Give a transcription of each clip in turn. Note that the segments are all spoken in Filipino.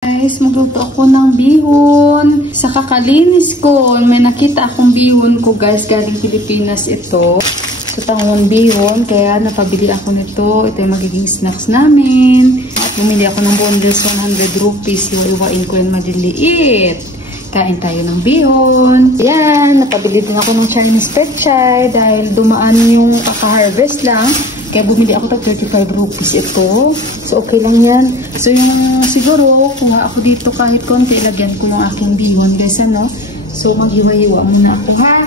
Guys, magluto ako ng bihon. Sa kakalinis ko, may nakita akong bihon ko guys, galing Pilipinas ito. Ito tangon bihon, kaya napabili ako nito. Ito yung magiging snacks namin. At bumili ako ng bundles, 100 rupees. Iwa-iwain ko yung maliliit. Kain tayo ng bihon. Ayan, napabili din ako ng Chinese pechay dahil dumaan yung kaka-harvest lang. Kaya bumili ako ng 35 rupees ito. So, okay lang yan. So, yung siguro, kuha ako dito kahit konti, ilagyan ko yung aking bihon, guys, ano? So, maghiwa-hiwa muna ako, ha?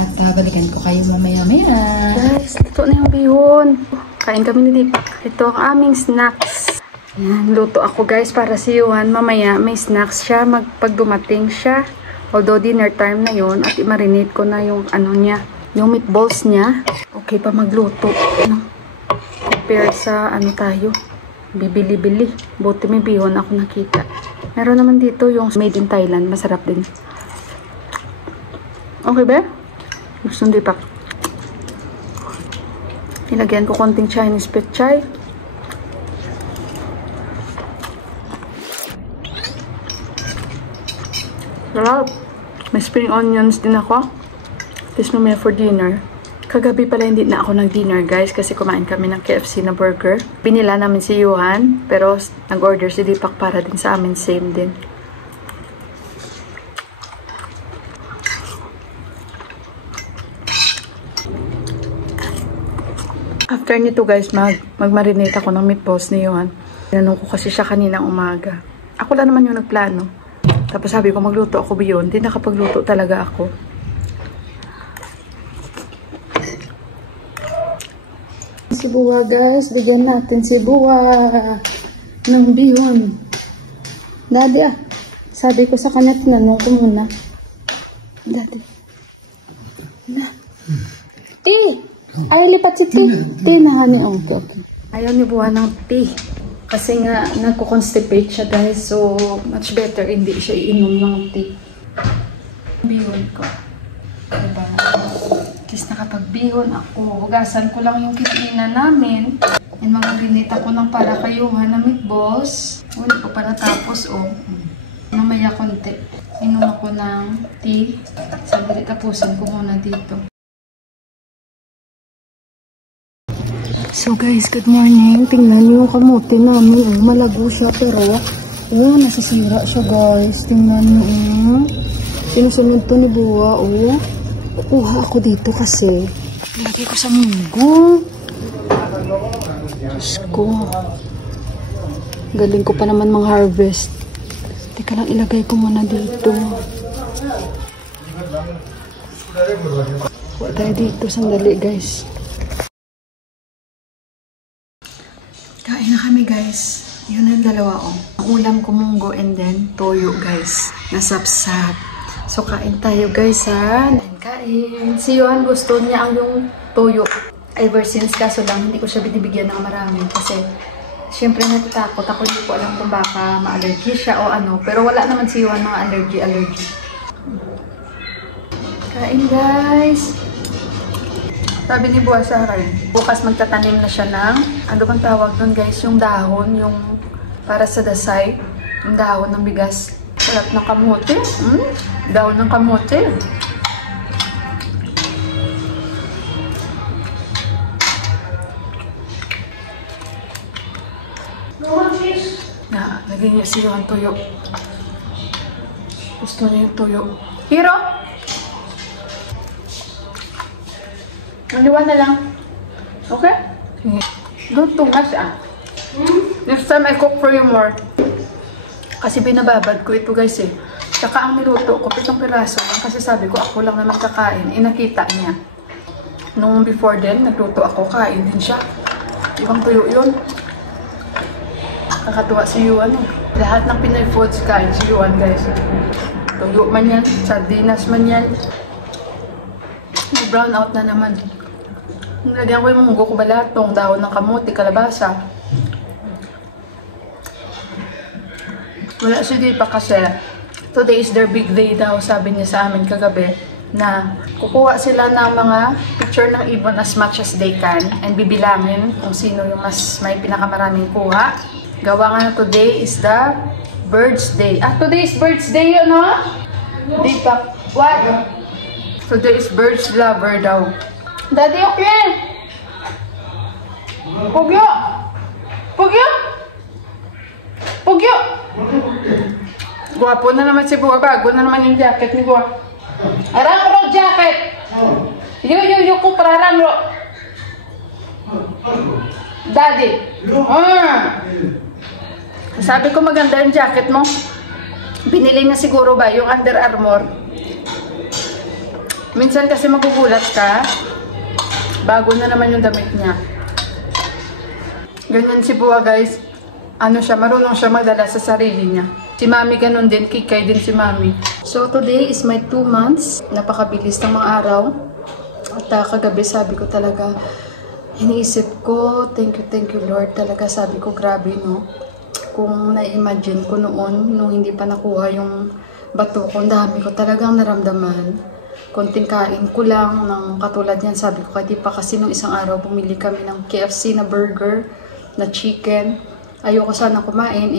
At balikan ko kayo mamaya-maya. Guys, ito na yung bihon. Kain kami ni Dipak. Ito ang aming snacks. Yan, luto ako, guys, para si Yuhan. Mamaya, may snacks siya pag dumating siya. Although, dinner time na yon at i-marinate ko na yung ano niya, yung meatballs niya. Okay pa magluto. Ano? Compare sa ano tayo, bibili-bili. Buti may bihon ako nakita. Meron naman dito yung made in Thailand. Masarap din. Okay ba? Gusto hindi pa. Ilagyan ko konting Chinese pechay. Sarap. May spring onions din ako. Tapos mamaya for dinner. Kagabi pala hindi na ako nag-dinner guys kasi kumain kami ng KFC na burger. Binila namin si Yuhan pero nag-order si Dipak para din sa amin. Same din. After nito guys, mag-marinate ako ng meatballs ni Yuhan. Tinanong ko kasi siya kaninang umaga. Ako lang naman yung nagplano. Tapos sabi ko magluto ako bihon. Hindi nakapagluto talaga ako. Sibuwa guys, bigyan natin sibuwa ng bihon. Daddy sabi ko sa kanya, tinanong ko muna. Daddy. Na. Tea! Ay, lipat si tea. Tea na honey. Okay. Ayaw ni buwa ng tea. Kasi nga, nagko-constipate siya guys. So, much better hindi siya iinom ng tea. Bihon ko. Diba? Tapos nakapagbihon ako. Hugasan ko lang yung kitina namin. And mag-grinate ako ng para kayuhan na meatballs. Hindi ko pa natapos. Mamaya konti. Inom ako ng tea. Sandali tapusin ko muna dito. So guys, good morning. Tingnan niyo yung kamote namin. Malago siya pero nasisira siya guys. Tingnan niyo. Sinusunod to ni Buwa. Kuha ako dito kasi ilagay ko sa munggo. Diyos ko. Galing ko pa naman mag-harvest. Teka lang, ilagay ko muna dito. Kuha tayo dito. Sandali guys. Kain na kami guys. Yun ang dalawa Ang ulam ko munggo and then toyo guys. Nasapsap. So, kain tayo guys ha. Kain. Si Yuhan gusto niya ang yung toyo. Ever since kaso lang, hindi ko siya binibigyan ng marami. Kasi, syempre natatakot. Ako hindi ko alam kung baka ma-allergy siya o ano. Pero wala naman si Yuhan mga allergy. Kain guys. Sabi ni Buwa sa akin, bukas magtatanim na siya ng, ano bang tawag doon guys? Yung dahon, yung para sa dasay. Yung dahon ng bigas. Sarap ng kamote. Dahon ng kamote. Lagyan niya si Yuhan tuyo. Gusto niya yung tuyo. Hiro! Naliwan na lang. Okay? Don't too much Next time I cook for you more. Kasi binababad ko ito guys eh. Tsaka ang niluto ko, 7 piraso. Kasi sabi ko, ako lang naman kakain. Nakita niya. Nung before din, nagluto ako, kain din siya. Ibang tuyo yun. Kakatuwa si Yuhan eh. Lahat ng Pinoy foods kain si Yuhan guys. Tuyo man yan, sardinas man yan. Brown out na naman. Nilagyan ko yung munggo ko balatong, dahon ng kamote, kalabasa. Wala si Dipak kasi today is their big day daw, sabi niya sa amin kagabi, na kukuha sila ng mga picture ng ibon as much as they can and bibilangin kung sino yung mas may pinakamaraming kuha. Gawa nga na today is the birthday. Ah, today is birthday yun, no? Deepak. What? Today is birds lover daw. Daddy, okay? Pugyo! Pugyo! Pugyo! Gwapo na naman si Buwa. Bago na naman yung jacket ni Buwa. Arang ro jacket! Yo ko parang ro. Daddy. Sabi ko maganda yung jacket mo. Binili niya siguro ba yung Under Armour. Minsan kasi magugulat ka. Bago na naman yung damit niya. Ganyan si Buwa, guys. Ano siya, marunong siya magdala sa sarili niya. Si Mami ganun din, kikay din si Mami. So today is my 2 months. Napakabilis ng mga araw. At kagabi sabi ko talaga, iniisip ko, thank you Lord. Talaga sabi ko, grabe no. Kung na-imagine ko noon, nung hindi pa nakuha yung bato ko, dami ko talagang naramdaman. Konting kain ko lang ng katulad yan. Sabi ko, kaya di pa kasi nung isang araw, bumili kami ng KFC na burger, na chicken. Ayoko sana kumain,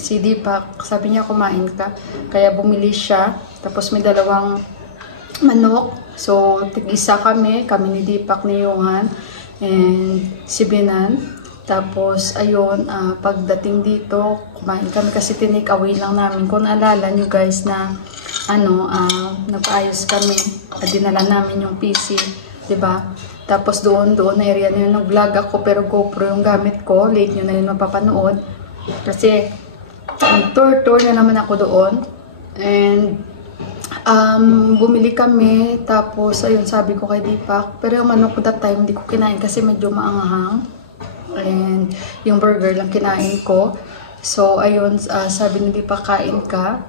si Deepak, sabi niya kumain ka. Kaya bumili siya, tapos may 2 manok. So, tig-isa kami ni Deepak, ni Johan, and si Binan. Tapos, ayun, pagdating dito, kumain kami kasi tinake away lang namin. Kung naalala nyo guys na, nagpaayos kami, at dinala namin yung PC, diba? Tapos doon na area na yun, nag-vlog ako, pero GoPro yung gamit ko. Late nyo na yun mapapanood. Kasi, tour na naman ako doon. And, bumili kami. Tapos, ayun, sabi ko kay Deepak. Pero yung manok ko that time, hindi ko kinain kasi medyo maanghang. And, yung burger lang kinain ko. So, ayun, sabi ni Deepak, kain ka.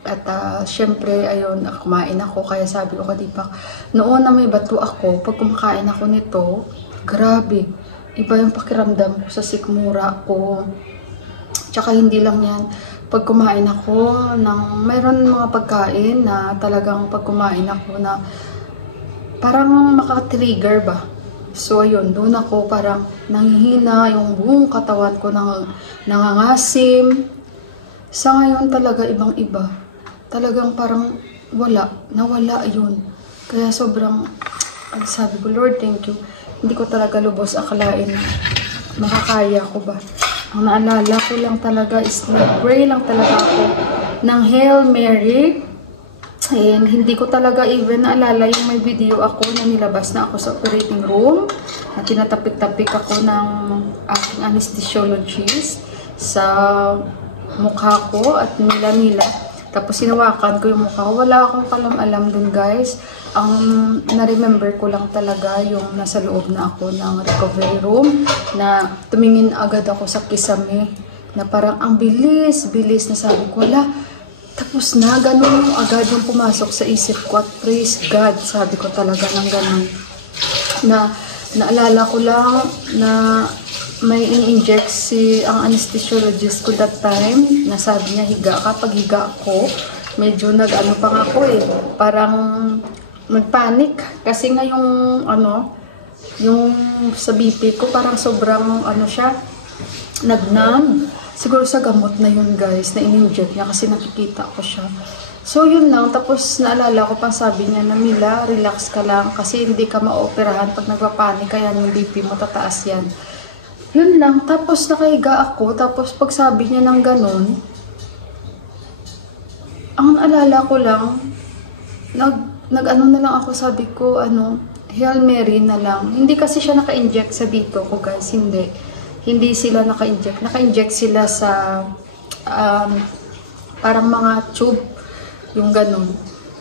At syempre, ayun, kumain ako. Kaya sabi ko kay Deepak, noon na may bato ako, pag kumakain ako nito, grabe, iba yung pakiramdam ko sa sikmura ko. Tsaka hindi lang yan, pag kumain ako, mayroon mga pagkain na talagang pag kumain ako na parang makatrigger ba. So ayun, doon ako parang nanghihina, yung buong katawan ko nangangasim. Sa ngayon talaga ibang-iba. Talagang parang nawala yun. Kaya sobrang, sabi ko, Lord, thank you. Hindi ko talaga lubos akalain na makakaya ko ba. Ang naalala ko lang talaga is nag-pray lang talaga ako ng Hail Mary. And hindi ko talaga even naalala yung may video ako na nilabas na ako sa operating room. Na tinatapik-tapik ako ng aking anesthesiologist sa mukha ko at nila. Tapos sinawakan ko yung mukha ko. Wala akong kalam-alam dun guys. Ang na-remember ko lang talaga yung nasa loob na ako ng recovery room. Na tumingin agad ako sa kisame. Na parang ang bilis na sabi ko, wala. Tapos na, ganun yung agad yung pumasok sa isip ko. At praise God, sabi ko talaga ng ganun. Na naalala ko lang na may in-inject ang anesthesiologist ko that time, na sabi niya, higa ka. Pag higa ko, medyo nag-ano pa nga ako parang nagpanic. Kasi nga yung sa BP ko, parang sobrang siya, nagnam. Siguro sa gamot na yun guys, na in-inject niya kasi nakikita ko siya. So yun lang, tapos naalala ko pa sabi niya na Mila, relax ka lang kasi hindi ka maoperahan pag nagpapanik, kaya yung BP mo tataas yan. Yun lang, tapos nakahiga ako, tapos pag sabi niya ng ganun, ang alala ko lang, nag-ano na lang ako, sabi ko, Hail Mary na lang. Hindi kasi siya naka-inject sa dito ko guys, hindi. Hindi sila naka-inject. Naka-inject sila sa, parang mga tube, yung ganun.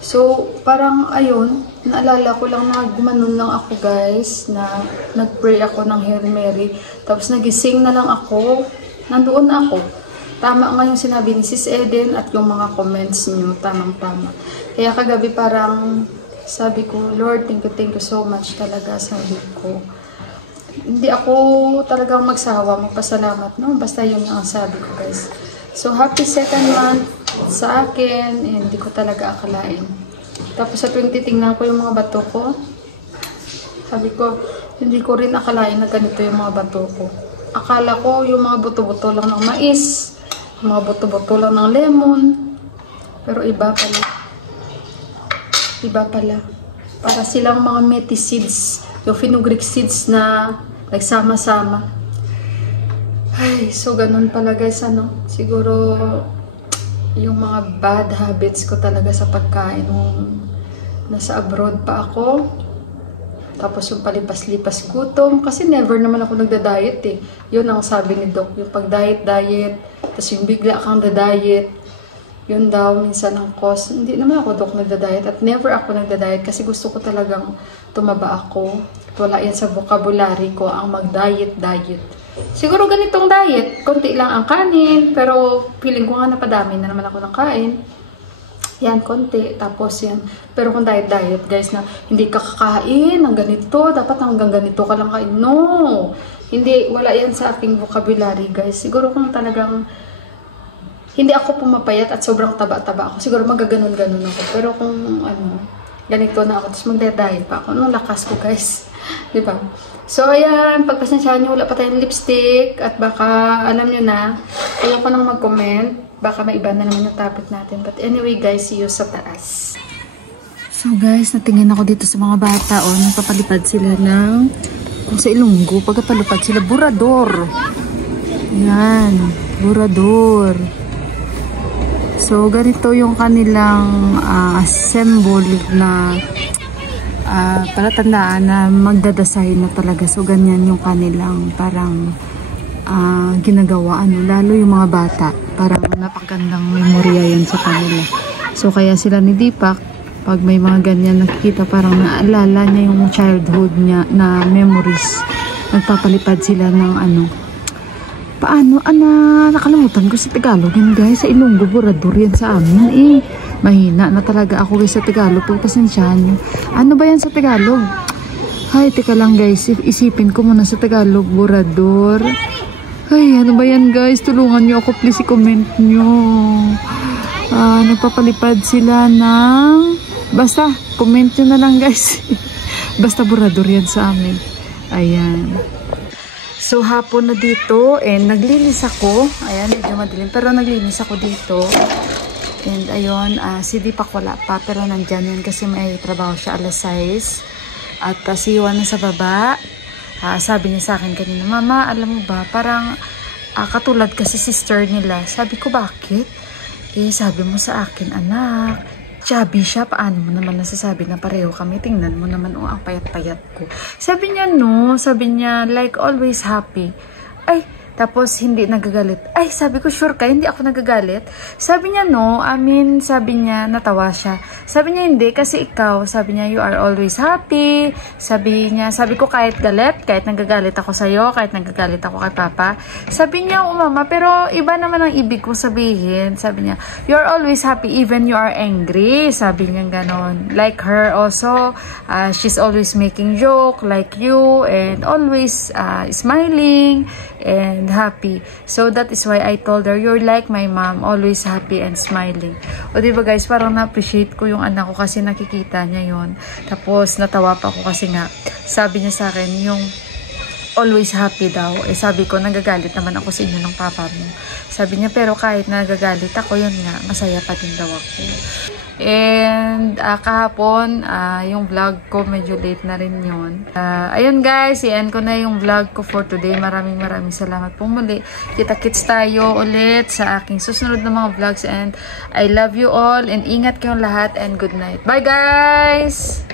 So, parang ayun, naalala ko lang na gumanon lang ako guys, na nag-pray ako ng Hail Mary. Tapos nagising na lang ako, nandoon na ako. Tama nga yung sinabi ni Sis Eden at yung mga comments niyo, tamang-tama. Kaya kagabi parang sabi ko, Lord, thank you so much talaga, sabi ko. Hindi ako talagang magsawa, magpasalamat, no? Basta yun ang sabi ko guys. So, happy 2nd month sa akin, hindi ko talaga akalain. Tapos sa tuwing titingnan ko yung mga bato ko, sabi ko, hindi ko rin akalain na ganito yung mga bato ko. Akala ko yung mga buto-buto lang ng mais. Mga buto-buto lang ng lemon. Pero iba pala. Iba pala. Para silang mga methi seeds. Yung fenugreek seeds na nagsama-sama. Ay, so ganun pala guys, ano. Siguro, yung mga bad habits ko talaga sa pagkain nung nasa abroad pa ako. Tapos yung palipas-lipas gutom. Kasi never naman ako nagda-diet eh. Yun ang sabi ni Doc. Yung pag-diet-diet. Tapos yung bigla kang da-diet. Yun daw, minsan ang cause. Hindi naman ako, Doc, nagda-diet. At never ako nagda-diet kasi gusto ko talagang tumaba ako. Wala yan sa vocabulary ko, ang mag-diet-diet. Siguro ganitong diet, konti lang ang kanin. Pero feeling ko nga napadami na naman ako ng kain. Yan, konti. Tapos yan. Pero kung diet-diet, guys, na hindi ka kakain ng ganito, dapat hanggang ganito ka lang kain. No! Hindi, wala yan sa aking vocabulary, guys. Siguro kung talagang hindi ako pumapayat at sobrang taba-taba ako, siguro magaganon-ganon ako. Pero kung ano, ganito na ako, tapos magda-diet pa ako, anong lakas ko, guys. Diba? So, ayan, pagpasensyahan nyo, wala pa tayong lipstick, at baka, alam nyo na, ayaw pa nang mag-comment, baka maiba na naman yung topic natin. But anyway, guys, see you sa taas. So, guys, natingin ako dito sa mga bata, o, nagpapalipad sila ng, kung sa Ilonggo, pagkapalipad sila, burador. Yan, burador. So, ganito yung kanilang symbol na palatandaan na magdadasay na talaga. So, ganyan yung kanilang parang ginagawa. Lalo yung mga bata. Parang napakagandang memorya yan sa kanila. So, kaya sila ni Deepak, pag may mga ganyan nakikita, parang naalala niya yung childhood niya na memories. Nagpapalipad sila ng paano, nakalimutan ko sa Tagalog yun guys, sa Ilonggo, burador yan sa amin mahina na talaga ako guys sa Tagalog, pagpasensyahan nyo. Ano ba yan sa Tagalog? Hay, teka lang guys, isipin ko muna sa Tagalog, burador. Ay, ano ba yan guys, tulungan nyo ako, please i-comment nyo. Nagpapalipad sila ng, basta, comment nyo na lang guys. Basta burador yan sa amin. Ayan. So, hapon na dito, and naglinis ako. Ayan, medyo madilim, pero naglinis ako dito. And, ayun, si Deepak wala pa, pero nandyan yun kasi may trabaho siya alas 6. At si Iwan na sa baba. Sabi niya sa akin kanina, Mama, alam mo ba, parang katulad kasi sister nila. Sabi ko, bakit? Sabi mo sa akin, anak, chubby siya, paano mo naman nasasabi na pareho kami? Tingnan mo naman, ang payat-payat ko. Sabi niya, no. Sabi niya, like always happy. Ay, tapos hindi nagagalit. Ay, sabi ko, sure ka, hindi ako nagagalit. Sabi niya, no. Sabi niya, natawa siya. Sabi niya, hindi, kasi ikaw, sabi niya, you are always happy. Sabi niya, sabi ko, kahit galit, kahit nagagalit ako sa'yo, kahit nagagalit ako kay Papa. Sabi niya, Mama, pero iba naman ang ibig ko sabihin. Sabi niya, you're always happy even you are angry. Sabi niya ganon. Like her also, she's always making joke like you and always smiling and happy. So that is why I told her, you're like my mom, always happy and smiling. O diba guys, parang na-appreciate ko yung anak ko kasi nakikita niya yon. Tapos natawa pa ako kasi nga, sabi niya sa akin, yung always happy daw. Sabi ko, nagagalit naman ako sa inyo ng papa mo. Sabi niya, pero kahit nagagalit ako, yun nga, masaya pa din daw ako. And kahapon, yung vlog ko, medyo late na rin yun. Ayun guys, i-end ko na yung vlog ko for today. Maraming salamat po muli. Kita-kits tayo ulit sa aking susunod na mga vlogs. And I love you all. And ingat kayong lahat. And good night. Bye guys!